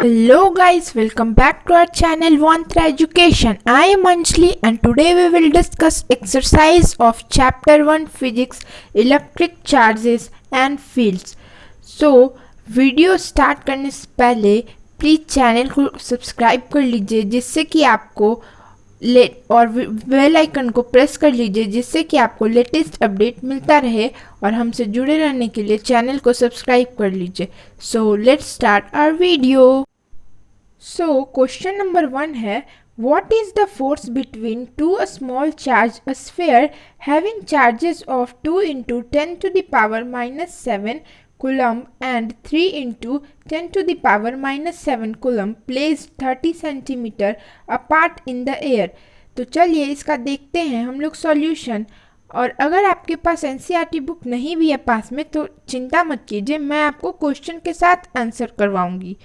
Hello guys, welcome back to our channel Vantra Education. I am Anjali and today we will discuss exercise of chapter 1 physics, electric charges and fields. So video start करने से पहले please channel को subscribe कर लीजिए जिससे कि आपको और बेल आइकन को प्रेस कर लीजिए जिससे कि आपको लेटेस्ट अपडेट मिलता रहे और हमसे जुड़े रहने के लिए चैनल को सब्सक्राइब कर लीजिए. So let's start our video. So question number 1 है, what is the force between two a small charge a sphere having charges of 2 into 10 to the power minus 7 coulomb and 3 into 10 to the power minus 7 coulomb placed 30 centimeter apart in the air. तो चलिए इसका देखते हैं हम लोग solution. और अगर आपके पास एनसीईआरटी बुक नहीं भी है पास में तो चिंता मत कीजिए, मैं आपको क्वेश्चन के साथ आंसर करवाऊंगी.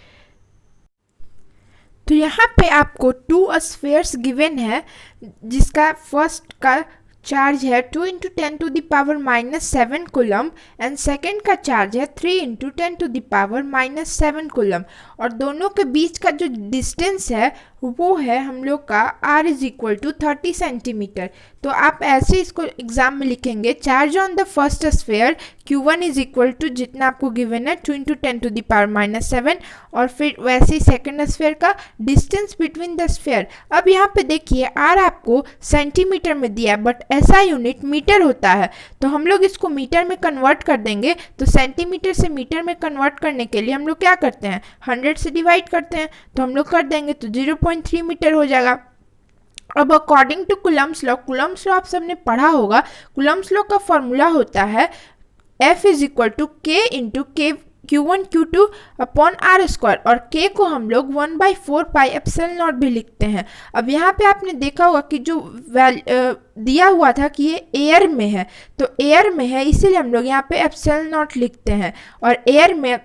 तो यहाँ पे आपको 2 स्फीयर्स गिवन है जिसका फर्स्ट का चार्ज है 2 into 10 to the power minus 7 coulomb and second का चार्ज है 3 into 10 to the power minus 7 coulomb. और दोनों के बीच का जो डिस्टेंस है वो है हम लोग का r is equal to 30 centimetre. तो आप ऐसे इसको एग्जाम में लिखेंगे, charge on the first sphere Q1 is equal to जितना आपको गिवन है 2 into 10 to the power minus 7 और फिर वैसे ही सेकेंड स्फीयर का डिस्टेंस बिटवीन द स्फीयर. अब यहाँ पे देखिए r आपको सेंटीमीटर में दिया है बट ऐसा यूनिट मीटर होता है तो हम लोग इसको मीटर में कन्वर्ट कर देंगे. तो सेंटीमीटर से मीटर में कन्वर्ट करने के लिए हम लोग क्या करते हैं, 100 से डिवाइड करते हैं. तो हम लोग कर देंगे तो 0.3 मीटर हो जाएगा. अब अकॉर्डिंग टू कुलम्ब्स लॉ, कुलम्ब्स लॉ आप सबने पढ़ा होगा. कुलम्ब्स लॉ का फॉर्मूला होता है F is equal to K into Q1 Q2 upon R square और K को हम लोग 1/4 पाई एप्सिलॉन नॉट भी लिखते हैं. अब यहाँ पे आपने देखा होगा कि जो दिया हुआ था कि ये एयर में है तो एयर में है इसीलिए हम लोग यहाँ पे एप्सिलॉन नॉट लिखते हैं. और एयर में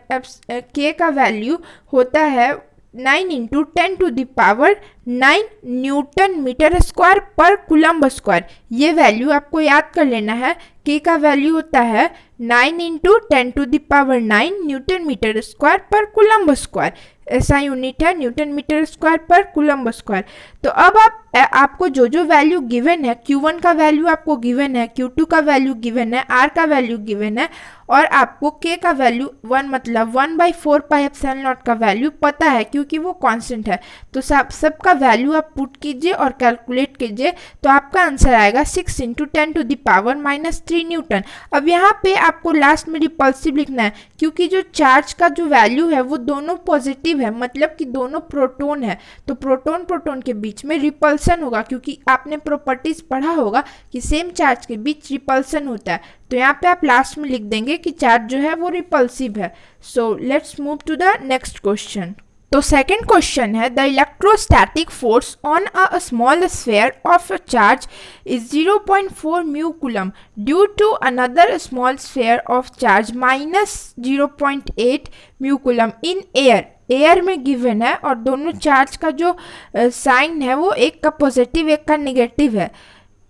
K का वैल्यू होता है 9 into 10 to the power 9 newton metre square पर कुलम्ब स्क्वायर. ये वैल्यू आपको याद कर लेना है. K का वैल्यू होता है 9 into 10 to the power 9 newton metre square पर कुलम्ब स्क्वायर. ऐसा यूनिट है न्यूटन मीटर स्क्वायर पर कुलम्ब स्क्वायर. तो अब आपको जो जो वैल्यू गिवन है, Q1 का वैल्यू आपको गिवन है, Q2 का वैल्यू गिवन है, R का वैल्यू गिवन है और आपको K का वैल्यू 1 मतलब 1/4 पाई एप्सिलॉन नॉट का वैल्यू पता है क्योंकि वो कांस्टेंट है. तो सबका वैल्यू आप पुट कीजिए और कैलकुलेट कीजिए तो आपका आंसर आएगा 6 into 10 to the power minus 3 Newton. अब यहाँ पे आपको लास्ट में रिपल्सिव लिखना है क्योंकि जो चार्ज का जो वैल्यू है वो दोनों पॉजिटिव है, मतलब कि दोनों प्रोटॉन है. तो प्रोटॉन प्रोटॉन के बीच में रिपल्सन होगा क्योंकि आपने प्रॉपर्टीज पढ़ा होगा कि सेम चार्ज के बीच रिपल्सन होता है. तो यहाँ पे आप लास्ट में लिख देंगे कि चार्ज जो है वो रिपल्सिव है. So let's move to the next question. तो सेकेंड क्वेश्चन है, the electrostatic force on a small sphere of a charge is 0.4 mu coulomb due to another small sphere of charge minus 0.8 mu coulomb in air. Air में given है और दोनों charge का जो sign है वो एक का पॉजिटिव एक का नेगेटिव है.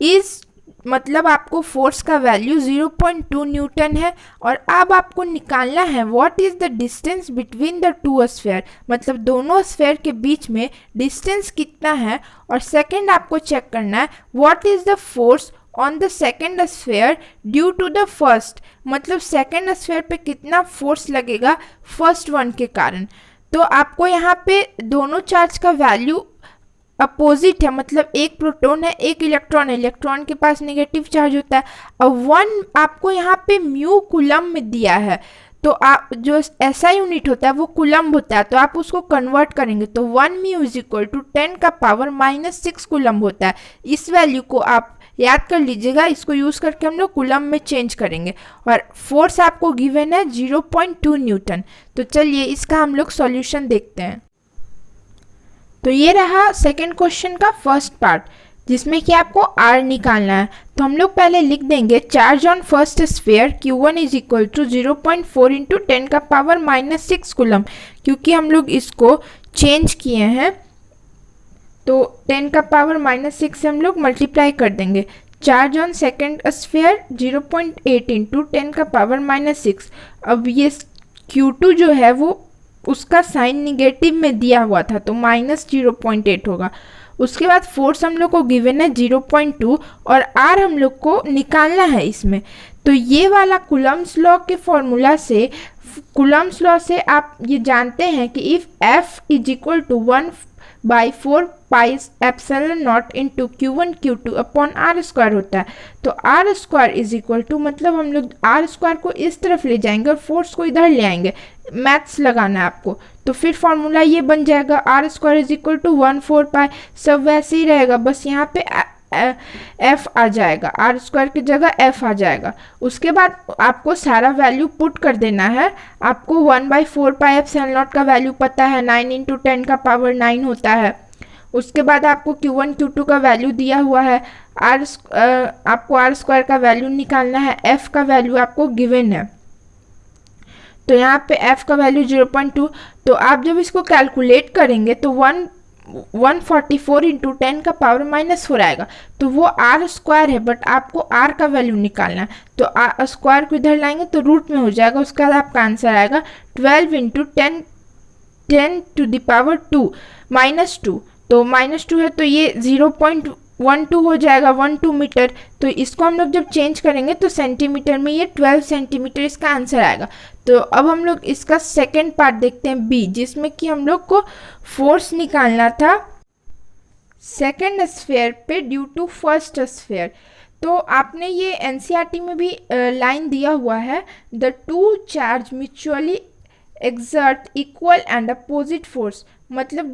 इस मतलब आपको फोर्स का वैल्यू 0.2 न्यूटन है. और अब आपको निकालना है what is the distance between the two sphere, मतलब दोनों स्फीयर के बीच में डिस्टेंस कितना है. और सेकंड आपको चेक करना है what is the force on the second sphere due to the first, मतलब सेकेंड स्फीयर पे कितना फोर्स लगेगा फर्स्ट वन के कारण. तो आपको यहाँ पे दोनों चार्ज का वैल्यू अपोजिट है, मतलब एक प्रोटॉन है एक इलेक्ट्रॉन है, इलेक्ट्रॉन के पास नेगेटिव चार्ज होता है. अब 1 आपको यहाँ पे म्यू कूलम में दिया है तो आप जो ऐसा यूनिट होता है वो कूलम होता है तो आप उसको कन्वर्ट करेंगे तो 1 म्यू इज इक्वल टू 10 का पावर माइनस 6 कूलम होता है. इस वैल्यू को आप याद कर लीजिएगा, इसको यूज़ करके हम लोग कूलम में चेंज करेंगे. और फोर्स आपको गिवन है 0.2 न्यूटन. तो चलिए इसका हम लोग सॉल्यूशन देखते हैं. तो ये रहा सेकंड क्वेश्चन का फर्स्ट पार्ट जिसमें कि आपको R निकालना है. तो हम लोग पहले लिख देंगे charge on first sphere Q1 is equal to 0.4 into 10 का पावर माइनस 6 कूलम. क्योंकि हम लोग इसको चेंज किए हैं तो 10 का पावर माइनस 6 से हम लोग मल्टीप्लाई कर देंगे. Charge on second sphere 0.8 into 10 का पावर -6। अब ये Q2 जो है वो उसका साइन निगेटिव में दिया हुआ था तो -0.8 होगा। उसके बाद फोर्स हम लोग को गिवन है 0.2 और R हम लोग को निकालना है इसमें। तो ये वाला कूलम्ब्स लॉ के फॉर्मूला से, कूलम्ब्स लॉ से आप ये जानते हैं कि if F is equal to 1/4 pi epsilon naught into Q1 Q2 upon R square होता है। तो R square is equal to, मतलब हम लोग R स्क्वायर को इस तरफ ले जाएंगे और फोर्स को इधर ले आएंगे, मैथ्स लगाना है आपको। तो फिर फॉर्मूला ये बन जाएगा R square is equal to 1/4 pi, सब वैसे ही रहेगा, बस यहाँ पे F आ जाएगा, R स्क्वायर की जगह F आ जाएगा। उसके बाद आपको सारा वैल्यू पुट कर देना है। आपको 1/4 पाई एप्सिलॉन नॉट का वैल्यू पता है, 9 इंटू 10 का पावर 9 होता है। उसके बाद आपको Q1 Q2 का वैल्यू दिया हुआ है, आपको R स्क्वायर का वैल्यू निकालना है, F का वैल्यू आपको गिवन है। तो यहाँ पे F का वैल्यू 0.2, तो आप जब इसको कैलकुलेट करेंगे तो 144 इंटू 10 का पावर -4 आएगा। तो वो R स्क्वायर है, बट आपको R का वैल्यू निकालना है। तो R स्क्वायर को इधर लाएंगे तो रूट में हो जाएगा। उसके बाद आपका आंसर आएगा 12 इंटू 10 टू द पावर 2 -2। तो -2 है तो ये 0.12 हो जाएगा, 12 मीटर। तो इसको हम लोग जब चेंज करेंगे तो सेंटीमीटर में ये 12 सेंटीमीटर इसका आंसर आएगा। तो अब हम लोग इसका सेकेंड पार्ट देखते हैं B, जिसमें कि हम लोग को फोर्स निकालना था सेकेंड स्फीयर पे ड्यू टू फर्स्ट स्फीयर। तो आपने ये NCERT में भी लाइन दिया हुआ है, the two charge mutually exert equal and opposite force. मतलब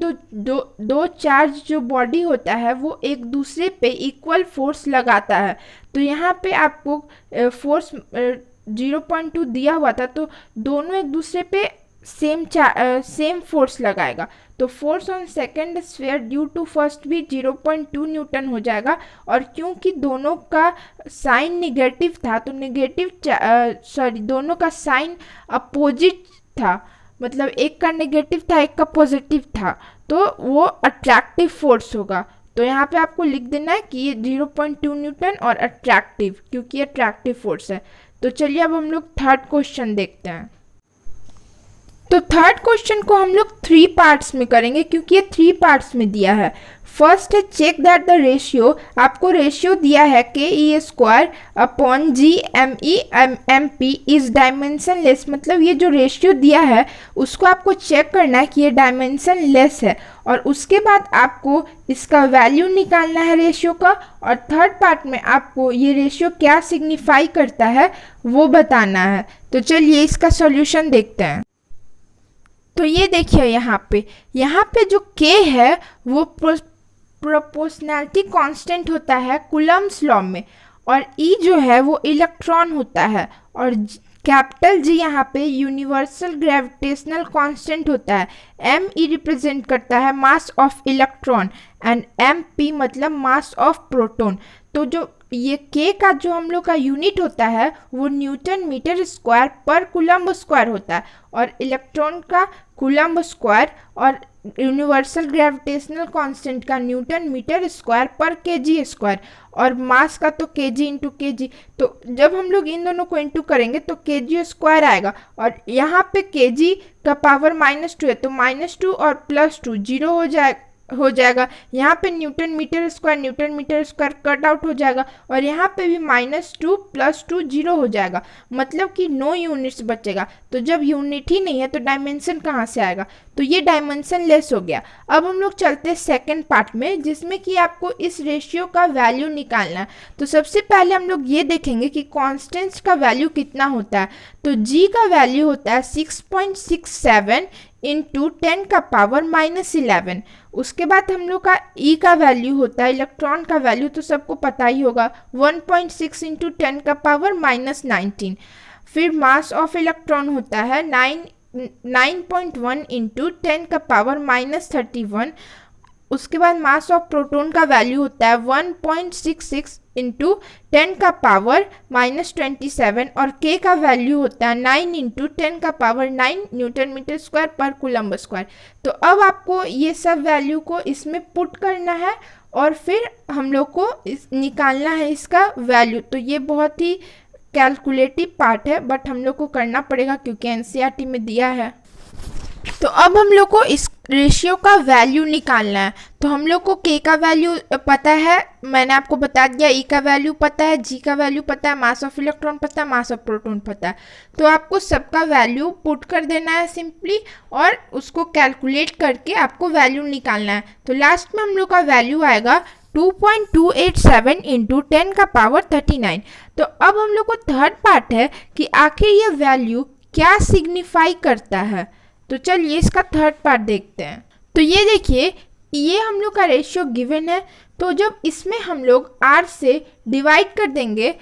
दो चार्ज जो बॉडी होता है वो एक दूसरे पे इक्वल फोर्स लगाता है। तो यहाँ पे आपको फोर्स 0.2 दिया हुआ था, तो दोनों एक दूसरे पे सेम फोर्स लगाएगा। तो force on second sphere due to first भी 0.2 न्यूटन हो जाएगा। और क्योंकि दोनों का साइन निगेटिव था तो दोनों का साइन अपोजिट था, मतलब एक का नेगेटिव था एक का पॉजिटिव था, तो वो अट्रैक्टिव फोर्स होगा। तो यहाँ पे आपको लिख देना है कि ये 0.2 न्यूटन और अट्रैक्टिव, क्योंकि अट्रैक्टिव फोर्स है। तो चलिए अब हम लोग थर्ड क्वेश्चन देखते हैं। तो थर्ड क्वेश्चन को हम लोग 3 पार्ट्स में करेंगे, क्योंकि ये 3 पार्ट्स में दिया है। फर्स्ट है चेक दैट द रेशियो, आपको रेशियो दिया है KE square upon GME/MP is dimension less. मतलब ये जो रेशियो दिया है उसको आपको चेक करना है कि ये डायमेंशन लेस है, और उसके बाद आपको इसका वैल्यू निकालना है रेशियो का। और थर्ड पार्ट में आपको ये रेशियो क्या सिग्निफाई करता है वो बताना है। तो चलिए इसका सॉल्यूशन देखते हैं। तो ये देखिए यहाँ पे जो K है वो प्रोपोर्शनैलिटी कांस्टेंट होता है कूलम्ब्स लॉ में, और E जो है वो इलेक्ट्रॉन होता है, और कैपिटल G यहाँ पे यूनिवर्सल ग्रेविटेशनल कांस्टेंट होता है। ME रिप्रेजेंट करता है mass of electron and MP मतलब मास ऑफ प्रोटॉन। तो जो ये K का जो हम लोग का यूनिट होता है वो न्यूटन मीटर स्क्वायर पर कूलम्ब स्क्वायर होता है, और इलेक्ट्रॉन का कूलम्ब स्क्वायर, और यूनिवर्सल ग्रेविटेशनल कांस्टेंट का न्यूटन मीटर स्क्वायर पर केजी स्क्वायर, और मास का तो केजी इंटू केजी। तो जब हम लोग इन दोनों को इंटू करेंगे तो केजी स्क्वायर आएगा, और यहाँ पे केजी का पावर -2 है तो -2 और +2 0 हो जाएगा। यहाँ पे newton metre square cut out हो जाएगा, और यहाँ पे भी -2 + 2 0 हो जाएगा, मतलब कि 9 यूनिट्स बचेगा। तो जब यूनिट ही नहीं है तो डायमेंशन कहाँ से आएगा, तो ये डायमेंशन लेस हो गया। अब हम लोग चलते हैं सेकेंड पार्ट में, जिसमें कि आपको इस रेशियो का वैल्यू निकालना है। तो सबसे पहले हम लोग ये देखेंगे कि कॉन्स्टेंट्स का वैल्यू कितना होता है। तो G का वैल्यू होता है 6.67 इंटू 10 का पावर -11। उसके बाद हम लोग का E का वैल्यू होता है, इलेक्ट्रॉन का वैल्यू तो सबको पता ही होगा, 1.6 इंटू 10 का पावर -19। फिर मास ऑफ इलेक्ट्रॉन होता है 9.1 इंटू 10 का पावर -31। उसके बाद मास ऑफ प्रोटॉन का वैल्यू होता है 1.66 इंटू 10 का पावर -27, और K का वैल्यू होता है 9 इंटू 10 का पावर 9 न्यूटन मीटर स्क्वायर पर कूलम्ब स्क्वायर। तो अब आपको ये सब वैल्यू को इसमें पुट करना है और फिर हम लोग को निकालना है इसका वैल्यू। तो ये बहुत ही कैलकुलेटिव पार्ट है, बट हम लोग को करना पड़ेगा क्योंकि एनसीईआरटी में दिया है। तो अब हम लोग को इस रेशियो का वैल्यू निकालना है। तो हम लोग को के का वैल्यू पता है, मैंने आपको बता दिया, ई का वैल्यू पता है, जी का वैल्यू पता है, मास ऑफ इलेक्ट्रॉन पता है, मास ऑफ प्रोटॉन पता है। तो आपको सबका वैल्यू पुट कर देना है सिंपली, और उसको कैलकुलेट करके आपको वैल्यू निकालना है। तो लास्ट में हम लोग का वैल्यू आएगा 2.287 इंटू 10 का पावर 39। तो अब हम लोग को थर्ड पार्ट है कि आखिर ये वैल्यू क्या सिग्निफाई करता है। तो चलिए इसका थर्ड पार्ट देखते हैं। तो ये देखिए, ये हम लोग का रेशियो गिवन है। तो जब इसमें हम लोग r से डिवाइड कर देंगे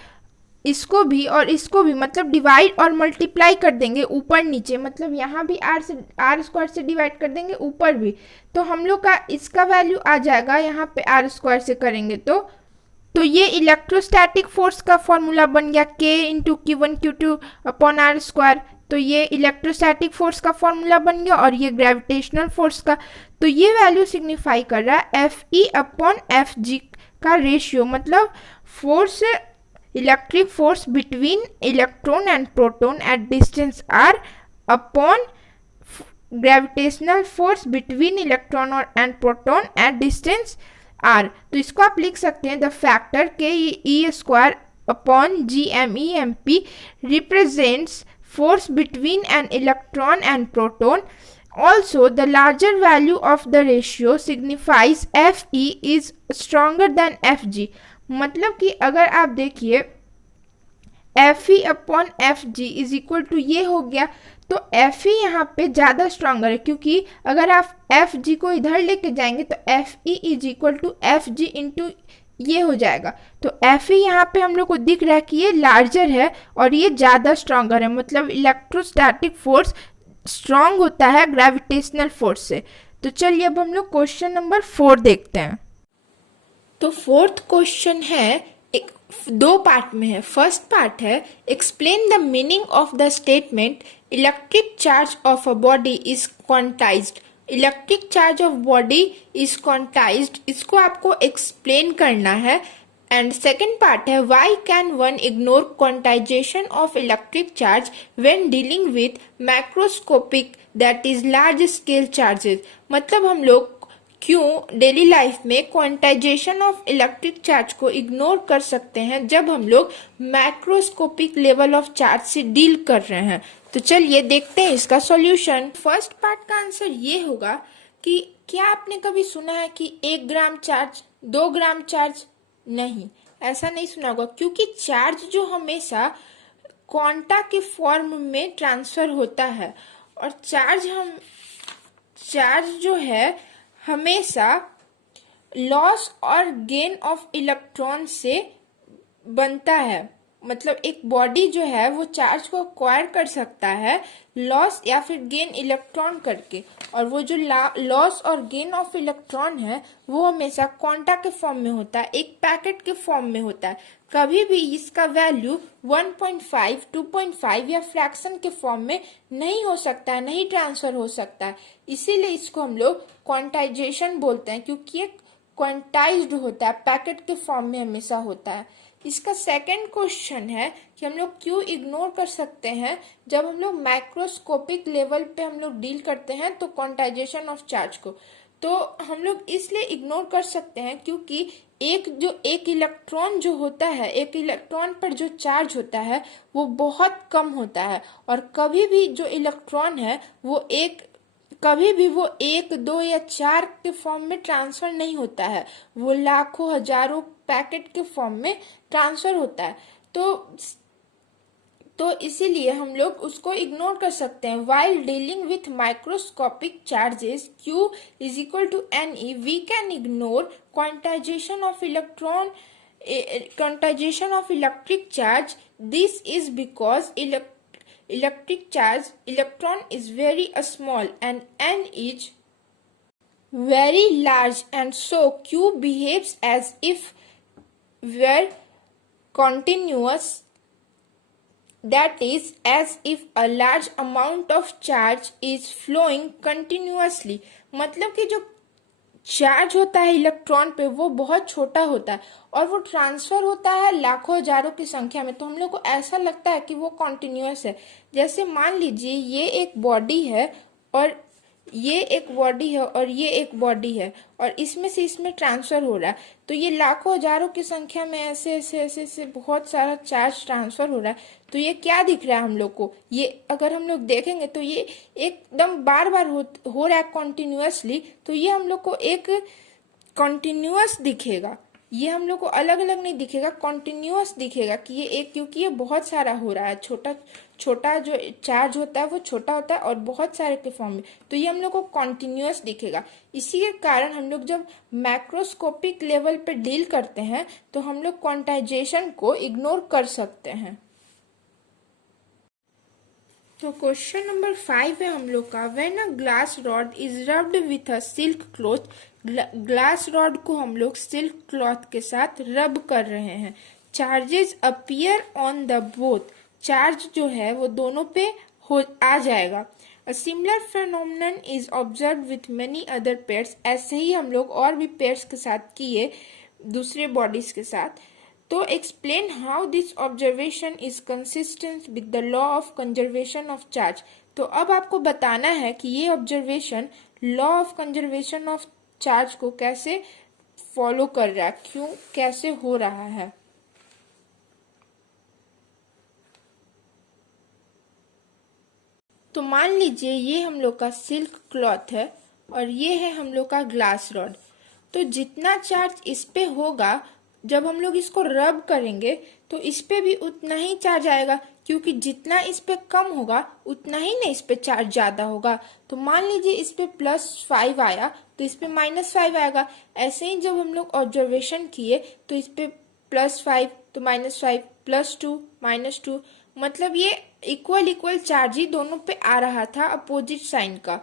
इसको भी और इसको भी, मतलब डिवाइड और मल्टीप्लाई कर देंगे ऊपर नीचे, मतलब यहाँ भी r स्क्वायर से डिवाइड कर देंगे ऊपर भी, तो हम लोग का इसका वैल्यू आ जाएगा यहाँ पे r स्क्वायर से करेंगे तो ये इलेक्ट्रोस्टैटिक फोर्स का फॉर्मूला बन गया k into Q1 Q2 upon r square. तो ये इलेक्ट्रोस्टैटिक फोर्स का फॉर्मूला बन गया, और ये ग्रेविटेशनल फोर्स का। तो ये वैल्यू सिग्निफाई कर रहा है F E upon F G का रेशियो, मतलब force, electric force between electron and proton at distance R upon gravitational force between electron और and proton at distance R. तो इसको आप लिख सकते हैं द फैक्टर के E square upon G M E M P represents force between an electron and proton. Also, the larger value of the ratio signifies Fe is stronger than Fg। मतलब कि अगर आप देखिए Fe upon F G is equal to ये हो गया, तो Fe यहाँ पे ज़्यादा स्ट्रॉन्गर है, क्योंकि अगर आप Fg को इधर लेके जाएंगे तो Fe is equal to F G into ये हो जाएगा। तो एफ ई यहाँ पे हम लोग को दिख रहा है कि ये लार्जर है और ये ज़्यादा स्ट्रॉन्गर है, मतलब इलेक्ट्रोस्टैटिक फोर्स स्ट्रॉन्ग होता है ग्रेविटेशनल फोर्स से। तो चलिए अब हम लोग क्वेश्चन नंबर 4 देखते हैं। तो फोर्थ क्वेश्चन है, एक दो पार्ट में है। फर्स्ट पार्ट है explain the meaning of the statement electric charge of a body is quantized. Electric charge of body is quantized, इसको आपको एक्सप्लेन करना है। एंड सेकेंड पार्ट है why can one ignore quantization of electric charge when dealing with macroscopic that is large scale charges. मतलब हम लोग क्यों daily life में क्वांटाइजेशन ऑफ इलेक्ट्रिक चार्ज को इग्नोर कर सकते हैं जब हम लोग मैक्रोस्कोपिक लेवल ऑफ चार्ज से डील कर रहे हैं। तो चलिए देखते हैं इसका सॉल्यूशन। फर्स्ट पार्ट का आंसर ये होगा कि क्या आपने कभी सुना है कि 1 ग्राम चार्ज 2 ग्राम चार्ज? नहीं, ऐसा नहीं सुना होगा, क्योंकि चार्ज जो हमेशा क्वांटा के फॉर्म में ट्रांसफर होता है, और चार्ज जो है हमेशा लॉस और गेन ऑफ इलेक्ट्रॉन से बनता है। मतलब एक बॉडी जो है वो चार्ज को एक्वायर कर सकता है लॉस या फिर गेन इलेक्ट्रॉन करके, और वो जो लॉस और गेन ऑफ इलेक्ट्रॉन है वो हमेशा क्वांटा के फॉर्म में होता है, एक पैकेट के फॉर्म में होता है। कभी भी इसका वैल्यू 1.5, 2.5 या फ्रैक्शन के फॉर्म में नहीं हो सकता है, नहीं ट्रांसफर हो सकता है। इसीलिए इसको हम लोग क्वांटाइजेशन बोलते हैं, क्योंकि ये क्वांटाइज्ड होता है, पैकेट के फॉर्म में हमेशा होता है। इसका सेकंड क्वेश्चन है कि हम लोग क्यों इग्नोर कर सकते हैं जब हम लोग माइक्रोस्कोपिक लेवल पे हम लोग डील करते हैं तो क्वांटाइजेशन ऑफ चार्ज को। तो हम लोग इसलिए इग्नोर कर सकते हैं क्योंकि एक इलेक्ट्रॉन जो होता है, एक इलेक्ट्रॉन पर जो चार्ज होता है वो बहुत कम होता है, और कभी भी जो इलेक्ट्रॉन है वो कभी भी वो 1, 2 या 4 के फॉर्म में ट्रांसफर नहीं होता है, वो लाखों हजारों पैकेट के फॉर्म में ट्रांसफर होता है। तो इसीलिए हम लोग उसको इग्नोर कर सकते हैं। While dealing with microscopic charges Q is equal to NE, we can ignore quantization of electric charge. This is because electric charge electron is very small and N is very large, and so Q behaves as if were continuous, that is as if a large amount of charge is flowing continuously। मतलब कि जो charge होता है electron पे वो बहुत छोटा होता है और वो ट्रांसफर होता है लाखों हजारों की संख्या में, तो हम लोग को ऐसा लगता है कि वो कॉन्टिन्यूअस है। जैसे मान लीजिए ये एक बॉडी है और ये एक बॉडी है और ये एक बॉडी है और इसमें से इसमें ट्रांसफर हो रहा है, तो ये लाखों हजारों की संख्या में ऐसे ऐसे ऐसे ऐसे बहुत सारा चार्ज ट्रांसफर हो रहा है। तो ये क्या दिख रहा है हम लोग को, ये अगर हम लोग देखेंगे तो ये एकदम बार बार हो रहा है कॉन्टिन्यूअसली, तो ये हम लोग को एक कॉन्टिन्यूअस दिखेगा। ये हम लोग को अलग अलग नहीं दिखेगा, कॉन्टिन्यूअस दिखेगा कि ये एक, क्योंकि ये बहुत सारा हो रहा है, छोटा छोटा जो चार्ज होता है वो छोटा होता है और बहुत सारे के फॉर्म में, तो ये हम लोग को कॉन्टिन्यूअस दिखेगा। इसी के कारण हम लोग जब मैक्रोस्कोपिक लेवल पे डील करते हैं तो हम लोग क्वांटाइजेशन को इग्नोर कर सकते हैं। तो क्वेश्चन नंबर 5 है हम लोग का, when a glass rod is rubbed with a silk cloth. Glass rod को हम लोग सिल्क क्लॉथ के साथ रब कर रहे हैं। Charges appear on the both, charge जो है वो दोनों पे हो आ जाएगा। A similar phenomenon is observe with many other pairs, ऐसे ही हम लोग और भी पेयर्स के साथ किए, दूसरे बॉडीज के साथ। तो explain how this observation is consistent with the law of conservation of charge. तो अब आपको बताना है कि ये observation law of conservation of charge को कैसे फॉलो कर रहा है, क्यों कैसे हो रहा है। तो मान लीजिए ये हम लोग का सिल्क क्लॉथ है और ये है हम लोग का ग्लास रॉड। तो जितना चार्ज इस पे होगा, जब हम लोग इसको रब करेंगे तो इस पे भी उतना ही चार्ज आएगा, क्योंकि जितना इस पे कम होगा उतना ही ना इस पे चार्ज ज्यादा होगा। तो मान लीजिए इस पे +5 आया तो इस पे -5 आएगा। ऐसे ही जब हम लोग ऑब्जर्वेशन किए तो इस पे +5 तो -5, +2 -2, मतलब ये इक्वल इक्वल चार्ज ही दोनों पे आ रहा था अपोजिट साइन का।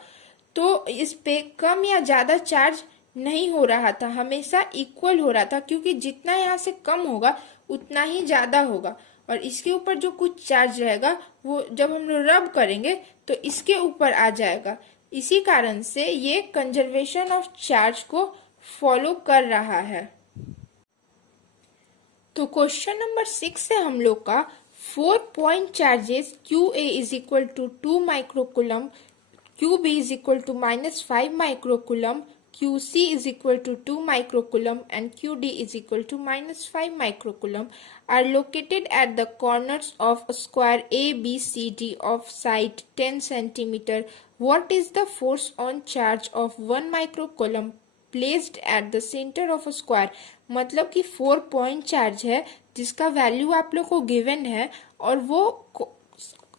तो इस पे कम या ज्यादा चार्ज नहीं हो रहा था, हमेशा इक्वल हो रहा था, क्योंकि जितना यहाँ से कम होगा उतना ही ज्यादा होगा और इसके ऊपर जो कुछ चार्ज रहेगा वो जब हम लोग रब करेंगे तो इसके ऊपर आ जाएगा। इसी कारण से ये कंजर्वेशन ऑफ चार्ज को फॉलो कर रहा है। तो क्वेश्चन नंबर 6 है हम लोग का, 4 point charges QA is equal to 2 microcoulomb, QB is equal to -5 microcoulomb, QC is equal to 2 microcoulomb and QD is equal to -5 microcoulomb are located at the corners of a square ABCD of side 10 centimeter. What is the force on charge of 1 microcoulomb placed at the center of a square? मतलब कि 4 point charge है जिसका value आप लोग को given है और वो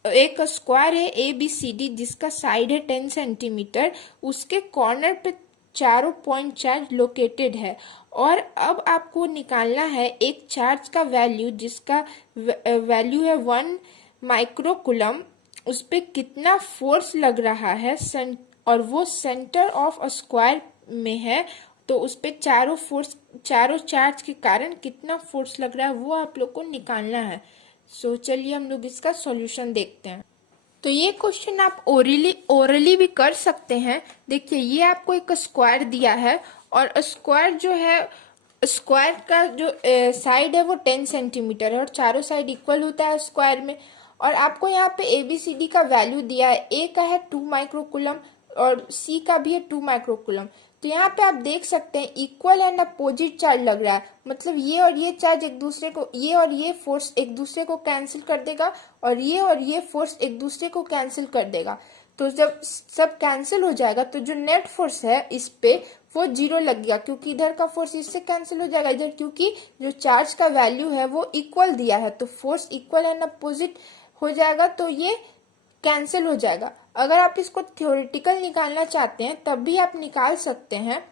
एक स्क्वायर है ABCD जिसका साइड है 10 सेंटीमीटर, उसके कॉर्नर पे चारों पॉइंट चार्ज लोकेटेड है। और अब आपको निकालना है एक चार्ज का वैल्यू जिसका वैल्यू है 1 माइक्रोकुलम, उस पर कितना फोर्स लग रहा है और वो सेंटर ऑफ अ स्क्वायर में है, तो उस पर चारों चार्ज के कारण कितना फोर्स लग रहा है वो आप लोग को निकालना है। सो चलिए हम लोग इसका सॉल्यूशन देखते हैं। तो ये क्वेश्चन आप ओरली भी कर सकते हैं। देखिए ये आपको एक स्क्वायर दिया है और स्क्वायर जो है, स्क्वायर का जो साइड है वो 10 सेंटीमीटर है और चारों साइड इक्वल होता है स्क्वायर में। और आपको यहाँ पे ABCD का वैल्यू दिया है, A का है 2 माइक्रोकुलम और C का भी है 2 माइक्रोकुलम। तो यहाँ पे आप देख सकते हैं इक्वल एंड अपोजिट चार्ज लग रहा है, मतलब ये और ये चार्ज एक दूसरे को, ये और ये फोर्स एक दूसरे को कैंसिल कर देगा और ये फोर्स एक दूसरे को कैंसिल कर देगा। तो जब सब कैंसिल हो जाएगा तो जो नेट फोर्स है इस पे वो 0 लग गया, क्योंकि इधर का फोर्स इससे कैंसिल हो जाएगा इधर, क्योंकि जो चार्ज का वैल्यू है वो इक्वल दिया है तो फोर्स इक्वल एंड अपोजिट हो जाएगा, तो ये कैंसिल हो जाएगा। अगर आप इसको थ्योरेटिकल निकालना चाहते हैं तब भी आप निकाल सकते हैं।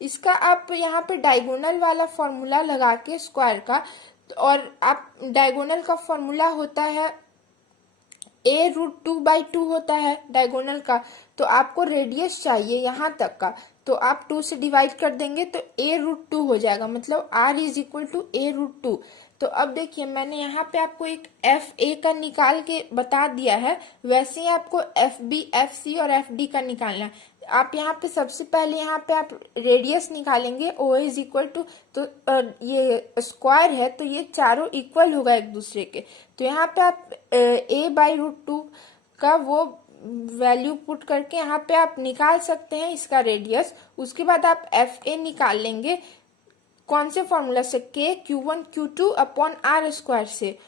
इसका आप यहाँ पे डायगोनल वाला फॉर्मूला लगा के स्क्वायर का, और आप डायगोनल का फॉर्मूला होता है A√2/2 होता है डायगोनल का, तो आपको रेडियस चाहिए यहाँ तक का, तो आप 2 से डिवाइड कर देंगे तो A√2 हो जाएगा, मतलब R is equal to A√2। तो अब देखिए मैंने यहाँ पे आपको एक FA का निकाल के बता दिया है, वैसे ही आपको FB, FC और FD का निकालना है। आप यहाँ पे सबसे पहले यहाँ पे आप रेडियस निकालेंगे, ओ इज इक्वल टू, तो ये स्क्वायर है तो ये चारों इक्वल होगा एक दूसरे के, तो यहाँ पे आप a/√2 का वो वैल्यू पुट करके यहाँ पे आप निकाल सकते हैं इसका रेडियस। उसके बाद आप FA निकाल लेंगे कौन से फॉर्मूला से, K/Q1/Q2/R² से।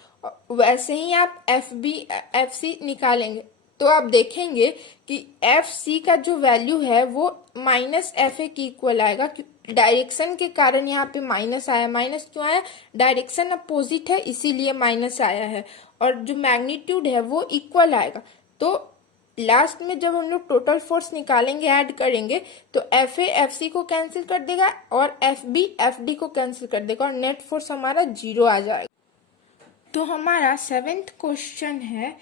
वैसे ही आप FC निकालेंगे तो आप देखेंगे कि FC का जो वैल्यू है वो -FA की इक्वल आएगा। डायरेक्शन के कारण यहाँ पे माइनस आया, माइनस क्यों आया, डायरेक्शन अपोजिट है इसीलिए माइनस आया है, और जो मैग्नीट्यूड है वो इक्वल आएगा। तो लास्ट में जब हम लोग टोटल फोर्स निकालेंगे, ऐड करेंगे, तो FA FC को कैंसिल कर देगा और FB FD को कैंसिल कर देगा और नेट फोर्स हमारा 0 आ जाएगा। तो हमारा 7th क्वेश्चन है,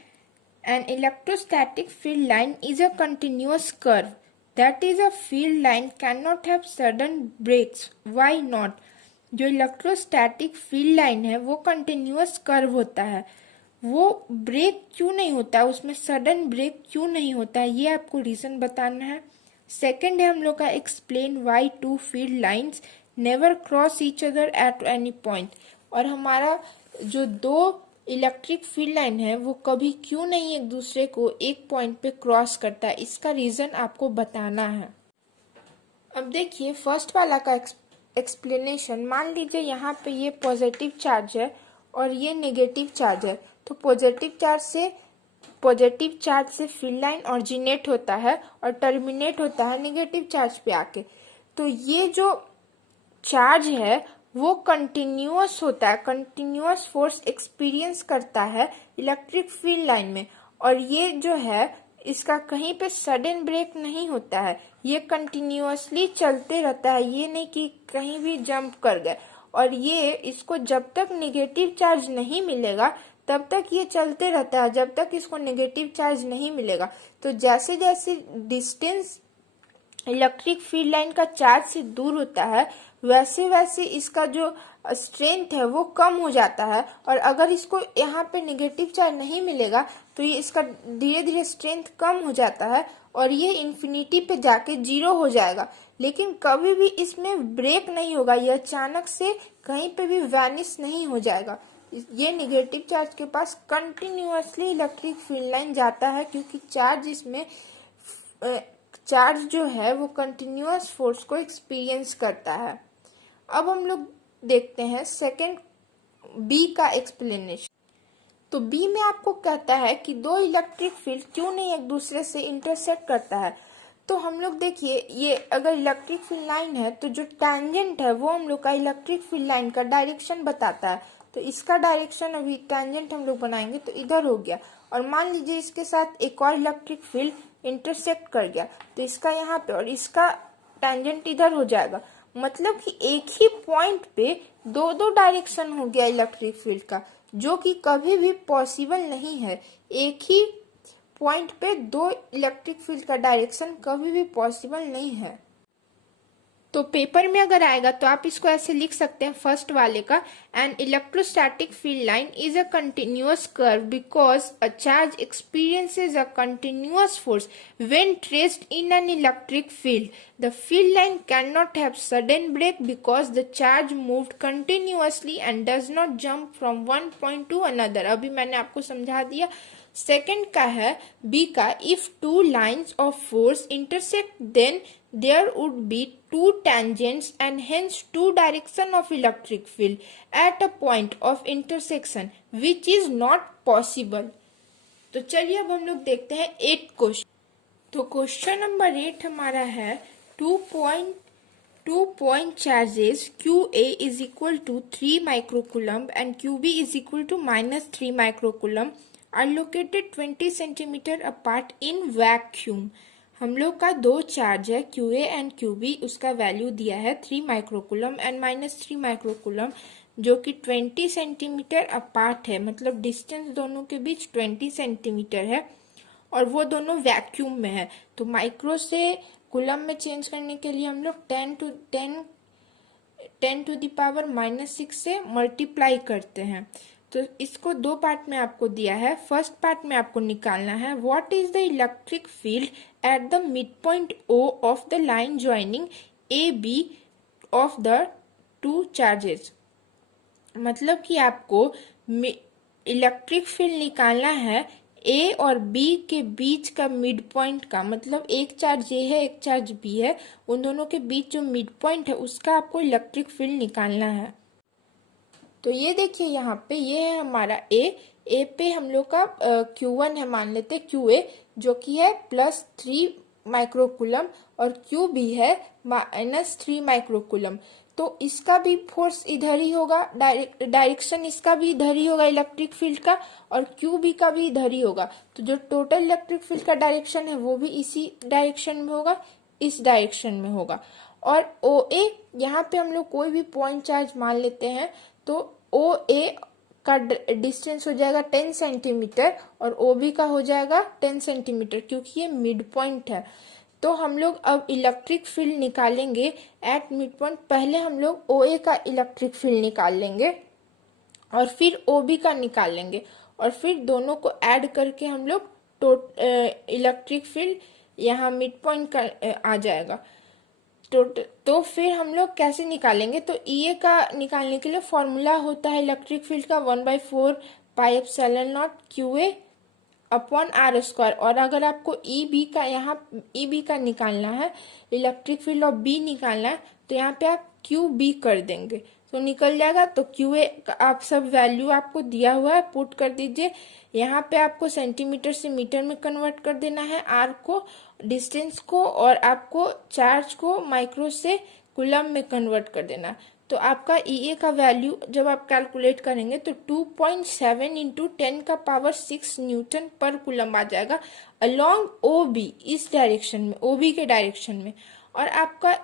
an electrostatic field line is a continuous curve, that is a field line can not have sudden breaks, why not. जो इलेक्ट्रोस्टैटिक फील्ड लाइन है वो कंटिन्यूअस कर्व होता है, वो ब्रेक क्यों नहीं होता, उसमें सडन ब्रेक क्यों नहीं होता है, ये आपको रीजन बताना है। सेकंड है हम लोग का, explain why two field lines never cross each other at any point. और हमारा जो दो इलेक्ट्रिक फील्ड लाइन है वो कभी क्यों नहीं एक दूसरे को एक पॉइंट पे क्रॉस करता है, इसका रीजन आपको बताना है। अब देखिए फर्स्ट वाला का एक्सप्लेनेशन। मान लीजिए यहाँ पे ये पॉजिटिव चार्ज है और ये नेगेटिव चार्ज है, तो पॉजिटिव चार्ज से फील्ड लाइन ऑरिजिनेट होता है और टर्मिनेट होता है नेगेटिव चार्ज पे आके। तो ये जो चार्ज है वो कंटिन्यूअस होता है, कंटिन्यूअस फोर्स एक्सपीरियंस करता है इलेक्ट्रिक फील्ड लाइन में, और ये जो है इसका कहीं पे सडन ब्रेक नहीं होता है, ये कंटिन्यूअसली चलते रहता है, ये नहीं कि कहीं भी जंप कर गए। और ये इसको जब तक नेगेटिव चार्ज नहीं मिलेगा तब तक ये चलते रहता है, जब तक इसको नेगेटिव चार्ज नहीं मिलेगा। तो जैसे जैसे डिस्टेंस इलेक्ट्रिक फील्ड लाइन का चार्ज से दूर होता है वैसे वैसे इसका जो स्ट्रेंथ है वो कम हो जाता है, और अगर इसको यहाँ पे नेगेटिव चार्ज नहीं मिलेगा तो ये इसका धीरे धीरे स्ट्रेंथ कम हो जाता है और ये इन्फिनिटी पे जाके 0 हो जाएगा। लेकिन कभी भी इसमें ब्रेक नहीं होगा, ये अचानक से कहीं पे भी वैनिश नहीं हो जाएगा। ये नेगेटिव चार्ज के पास कंटिन्यूअसली इलेक्ट्रिक फील्ड लाइन जाता है, क्योंकि चार्ज जो है वो कंटिन्यूअस फोर्स को एक्सपीरियंस करता है। अब हम लोग देखते हैं सेकंड बी का एक्सप्लेनेशन। तो बी में आपको कहता है कि दो इलेक्ट्रिक फील्ड क्यों नहीं एक दूसरे से इंटरसेक्ट करता है। तो हम लोग देखिए, ये अगर इलेक्ट्रिक फील्ड लाइन है तो जो टैंजेंट है वो हम लोग का इलेक्ट्रिक फील्ड लाइन का डायरेक्शन बताता है। तो इसका डायरेक्शन अभी टैंजेंट हम लोग बनाएंगे तो इधर हो गया, और मान लीजिए इसके साथ एक और इलेक्ट्रिक फील्ड इंटरसेक्ट कर गया तो इसका यहाँ पे और इसका टैंजेंट इधर हो जाएगा। मतलब कि एक ही पॉइंट पे दो दो डायरेक्शन हो गया इलेक्ट्रिक फील्ड का, जो कि कभी भी पॉसिबल नहीं है। एक ही पॉइंट पे दो इलेक्ट्रिक फील्ड का डायरेक्शन कभी भी पॉसिबल नहीं है। तो पेपर में अगर आएगा तो आप इसको ऐसे लिख सकते हैं फर्स्ट वाले का, an electrostatic field line is a continuous curve because a charge experiences a continuous force when traced in an electric field. The field line can not have sudden break because the charge moved continuously and does not jump from one point to another. अभी मैंने आपको समझा दिया। Second का है B का, if two lines of force intersect then there would be two tangents and hence two direction of electric field at a point of intersection which is not possible। तो चलिए अब हम लोग देखते हैं 8th क्वेश्चन। तो question number 8 हमारा है, 2 point charges QA is equal to 3 microcoulomb and QB is equal to -3 microcoulomb are located 20 centimeter apart in vacuum। हम लोग का दो चार्ज है QA एंड QB, उसका वैल्यू दिया है 3 माइक्रोकुलम एंड -3 माइक्रोकुलम, जो कि 20 सेंटीमीटर अपार्ट है, मतलब डिस्टेंस दोनों के बीच 20 सेंटीमीटर है और वो दोनों वैक्यूम में है। तो माइक्रो से कुलम में चेंज करने के लिए हम लोग 10 to the power -6 से मल्टीप्लाई करते हैं। तो तो इसको दो पार्ट में आपको दिया है। फर्स्ट पार्ट में आपको निकालना है what is the electric field at the mid point O of the line joining A B of the two charges. मतलब कि आपको इलेक्ट्रिक फील्ड निकालना है ए और बी के बीच का मिड पॉइंट का, मतलब एक चार्ज ए है एक चार्ज बी है, उन दोनों के बीच जो मिड पॉइंट है उसका आपको इलेक्ट्रिक फील्ड निकालना है। तो ये देखिए यहाँ पे ये है हमारा ए पे हम लोग का Q1 है, मान लेते QA जो कि है +3 माइक्रोकूलम और QB है -3 माइक्रोकूलम। तो इसका भी फोर्स इधर ही होगा, डायरेक्शन इसका भी इधर ही होगा इलेक्ट्रिक फील्ड का, और QB का भी इधर ही होगा। तो जो टोटल इलेक्ट्रिक फील्ड का डायरेक्शन है वो भी इसी डायरेक्शन में होगा, इस डायरेक्शन में होगा। और OA यहाँ पे हम लोग कोई भी पॉइंट चार्ज मान लेते हैं, तो OA का डिस्टेंस हो जाएगा 10 सेंटीमीटर और OB का हो जाएगा 10 सेंटीमीटर, क्योंकि ये मिड पॉइंट है। तो हम लोग अब इलेक्ट्रिक फील्ड निकालेंगे एट मिड पॉइंट। पहले हम लोग OA का इलेक्ट्रिक फील्ड निकाल लेंगे और फिर OB का निकाल लेंगे, और फिर दोनों को ऐड करके हम लोग इलेक्ट्रिक फील्ड यहाँ मिड पॉइंट का आ जाएगा। तो फिर हम लोग कैसे निकालेंगे, तो EA का निकालने के लिए फॉर्मूला होता है इलेक्ट्रिक फील्ड का 1/4 pi epsilon not QA upon R²। और अगर आपको EB का यहाँ EB का निकालना है, इलेक्ट्रिक फील्ड ऑफ B निकालना है, तो यहाँ पे आप QB कर देंगे तो निकल जाएगा। तो QA का आप सब वैल्यू आपको दिया हुआ है, पुट कर दीजिए। यहाँ पे आपको सेंटीमीटर से मीटर में कन्वर्ट कर देना है, R को डिस्टेंस को, और आपको चार्ज को माइक्रो से कूलम में कन्वर्ट कर देना। तो आपका EA का वैल्यू जब आप कैलकुलेट करेंगे तो 2.7 इंटू 10⁻⁶ न्यूटन पर कूलम आ जाएगा अलोंग OB, इस डायरेक्शन में, OB के डायरेक्शन में। और आपका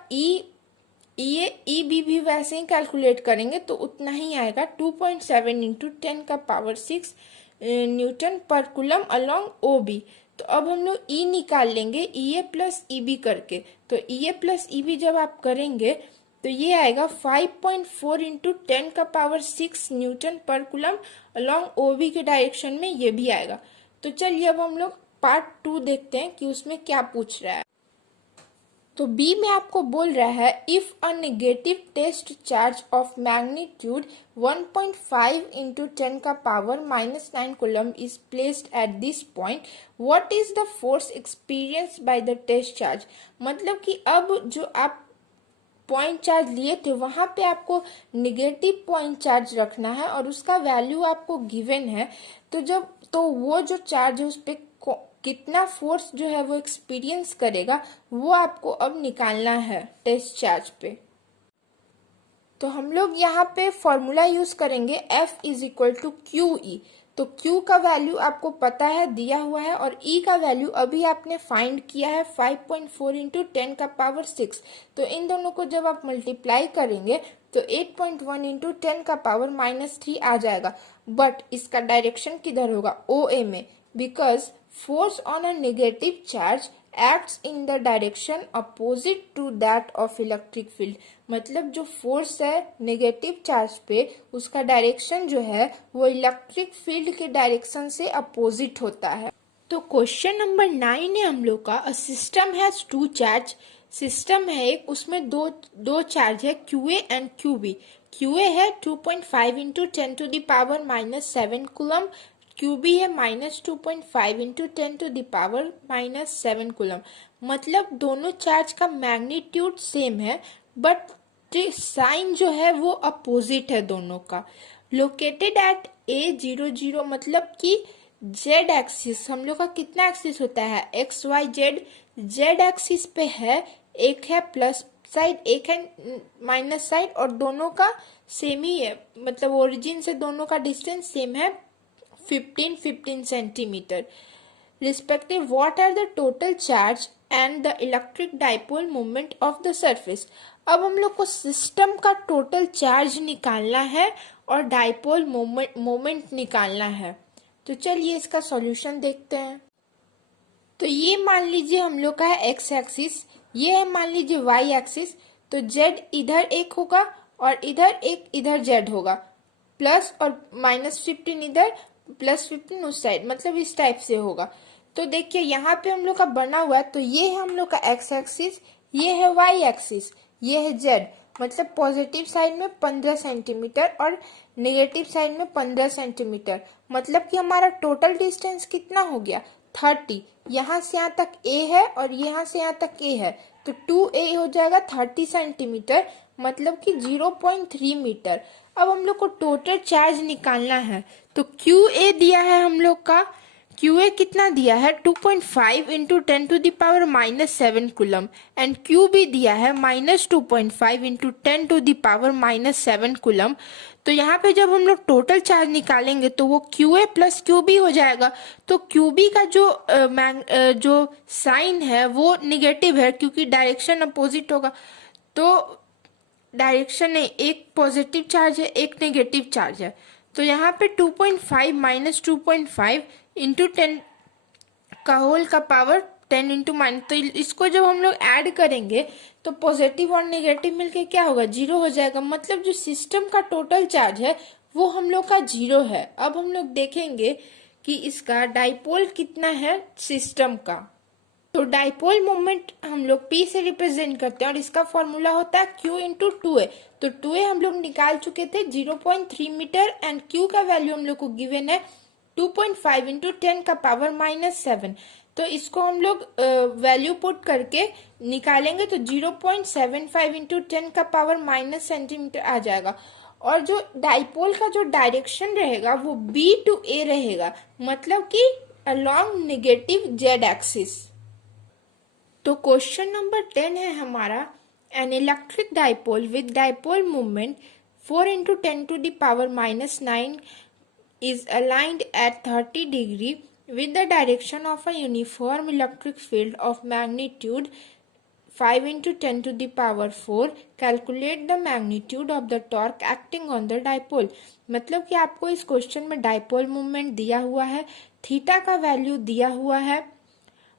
EB भी वैसे ही कैलकुलेट करेंगे तो उतना ही आएगा, 2.7 इंटू 10⁻⁶ न्यूटन पर कूलम अलोंग OB। तो अब हम लोग E निकाल लेंगे EA प्लस EB करके। तो EA प्लस EB जब आप करेंगे तो ये आएगा 5.4 इंटू 10⁻⁶ न्यूटन पर कूलम अलोंग OB के डायरेक्शन में, ये भी आएगा। तो चलिए अब हम लोग पार्ट 2 देखते हैं कि उसमें क्या पूछ रहा है। तो B में आपको बोल रहा है if a negative test charge of magnitude 1.5 into 10⁻⁻9 coulomb is placed at this point, what is the force experience by the test charge. मतलब कि अब जो आप पॉइंट चार्ज लिए थे वहां पे आपको निगेटिव पॉइंट चार्ज रखना है और उसका वैल्यू आपको गिवन है। तो वो जो चार्ज है उस पे कितना फोर्स जो है वो एक्सपीरियंस करेगा वो आपको अब निकालना है टेस्ट चार्ज पे। तो हम लोग यहाँ पे फॉर्मूला यूज करेंगे F is equal to QE। तो Q का वैल्यू आपको पता है, दिया हुआ है, और E का वैल्यू अभी आपने फाइंड किया है 5.4 इंटू 10⁻⁶। तो इन दोनों को जब आप मल्टीप्लाई करेंगे तो 8.1 इंटू 10⁻⁻3 आ जाएगा। बट इसका डायरेक्शन किधर होगा, OA में, because force on a negative charge acts in the direction opposite to that of electric field। मतलब जो फोर्स है नेगेटिव चार्ज पे उसका डायरेक्शन जो है वो इलेक्ट्रिक फील्ड के डायरेक्शन से अपोजिट होता है। तो क्वेश्चन नंबर 9 है हम लोग का, a system has 2 charge. System है एक, उसमें दो चार्ज है QA एंड QB। QA है 2.5 इंटू 10⁻⁻7 कूलम, QB है -2.5 इंटू 10⁻⁻7 कूलम। मतलब दोनों चार्ज का मैग्नीट्यूड सेम है बट साइन जो है वो अपोजिट है दोनों का। लोकेटेड एट A00, मतलब कि Z एक्सिस, हम लोग का कितना एक्सिस होता है XYZ, Z एक्सिस पे है, एक है प्लस साइड एक है माइनस साइड, और दोनों का सेम ही है, मतलब ओरिजिन से दोनों का डिस्टेंस सेम है 15 centimetre respective. What are the total charge and the electric dipole moment of the surface. अब हम लोग को सिस्टम का टोटल चार्ज निकालना है और डाइपोल मोमेंट निकालना है। तो चलिए इसका सॉल्यूशन देखते हैं। तो ये मान लीजिए हम लोग का है x एक्सिस, ये है मान लीजिए y एक्सिस। तो z इधर एक होगा और इधर एक, इधर z होगा, प्लस और -15 इधर, +15 उस साइड, मतलब इस टाइप से होगा। तो देखिए यहाँ पे हम लोग का बना हुआ है, तो ये है हम लोग का x एक्सिस, ये है y एक्सिस, ये है z, मतलब पॉजिटिव साइड में 15 सेंटीमीटर और नेगेटिव साइड में 15 सेंटीमीटर, मतलब कि हमारा टोटल डिस्टेंस कितना हो गया 30। यहाँ से यहाँ तक a है और यहाँ से यहाँ तक a है, तो 2a हो जाएगा 30 सेंटीमीटर, मतलब कि 0.3 मीटर। अब हम लोग को टोटल चार्ज निकालना है, तो QA दिया है हम लोग का, QA कितना दिया है 2.5 इंटू 10⁻⁻7 कूलम, एंड QB दिया है -2.5 इंटू 10⁻⁻7 कूलम। तो यहाँ पे जब हम लोग टोटल चार्ज निकालेंगे तो वो QA प्लस QB हो जाएगा। तो QB का जो साइन है वो निगेटिव है, क्योंकि डायरेक्शन अपोजिट होगा। तो डायरेक्शन है, एक पॉजिटिव चार्ज है, एक नेगेटिव चार्ज है। तो यहाँ पे 2.5 माइनस 2.5 इंटू 10 का होल का पावर 10 इंटू माइनस, तो इसको जब हम लोग ऐड करेंगे तो पॉजिटिव और नेगेटिव मिलके क्या होगा 0 हो जाएगा, मतलब जो सिस्टम का टोटल चार्ज है वो हम लोग का 0 है। अब हम लोग देखेंगे कि इसका डाइपोल कितना है सिस्टम का। तो डाइपोल मोमेंट हम लोग P से रिप्रेजेंट करते हैं और इसका फॉर्मूला होता है Q इंटू 2A। तो 2A हम लोग निकाल चुके थे 0.3 मीटर, एंड Q का वैल्यू हम लोग को गिवन है 2.5 इंटू 10⁻⁻7। तो इसको हम लोग वैल्यू पुट करके निकालेंगे तो 0.75 इंटू 10⁻⁻ सेंटीमीटर आ जाएगा। और जो डाइपोल का जो डायरेक्शन रहेगा वो B टू A रहेगा, मतलब कि अलोंग नेगेटिव Z एक्सिस। तो क्वेश्चन नंबर 10 है हमारा, an electric dipole with dipole movement 4 into 10⁻⁻9 is aligned at 30 degree with the direction of a uniform electric field of magnitude 5 into 10⁴. Calculate the magnitude of the torque acting on the dipole। मतलब कि आपको इस question में dipole movement दिया हुआ है, theta का value दिया हुआ है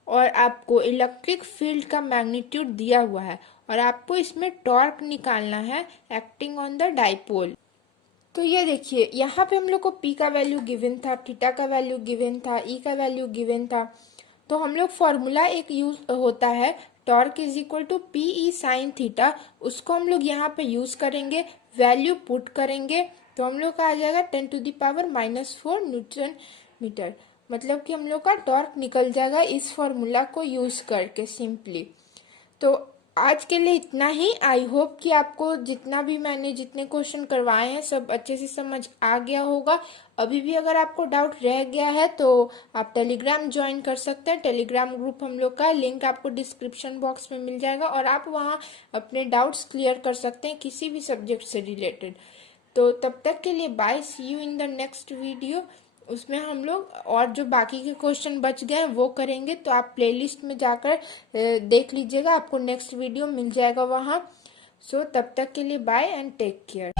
और आपको इलेक्ट्रिक फील्ड का मैग्नीट्यूड दिया हुआ है, और आपको इसमें टॉर्क निकालना है एक्टिंग ऑन द डाइपोल। तो ये देखिए यहाँ पे हम लोग को P का वैल्यू गिवन था, थीटा का वैल्यू गिवन था, E का वैल्यू गिवन था। तो हम लोग फॉर्मूला एक यूज होता है torque is equal to PE sine theta, उसको हम लोग यहाँ पे यूज करेंगे, वैल्यू पुट करेंगे तो हम लोग का आ जाएगा 10⁻⁻4 न्यूटन मीटर, मतलब कि हम लोग का टॉर्क निकल जाएगा इस फॉर्मूला को यूज करके सिंपली। तो आज के लिए इतना ही। आई होप कि आपको जितने क्वेश्चन करवाए हैं सब अच्छे से समझ आ गया होगा। अभी भी अगर आपको डाउट रह गया है तो आप टेलीग्राम ज्वाइन कर सकते हैं। टेलीग्राम ग्रुप हम लोग का लिंक आपको डिस्क्रिप्शन बॉक्स में मिल जाएगा और आप वहाँ अपने डाउट्स क्लियर कर सकते हैं किसी भी सब्जेक्ट से रिलेटेड। तो तब तक के लिए bye, see you in the next video. उसमें हम लोग और जो बाकी के क्वेश्चन बच गए हैं वो करेंगे, तो आप प्लेलिस्ट में जाकर देख लीजिएगा, आपको नेक्स्ट वीडियो मिल जाएगा वहाँ। सो तब तक के लिए बाय एंड टेक केयर।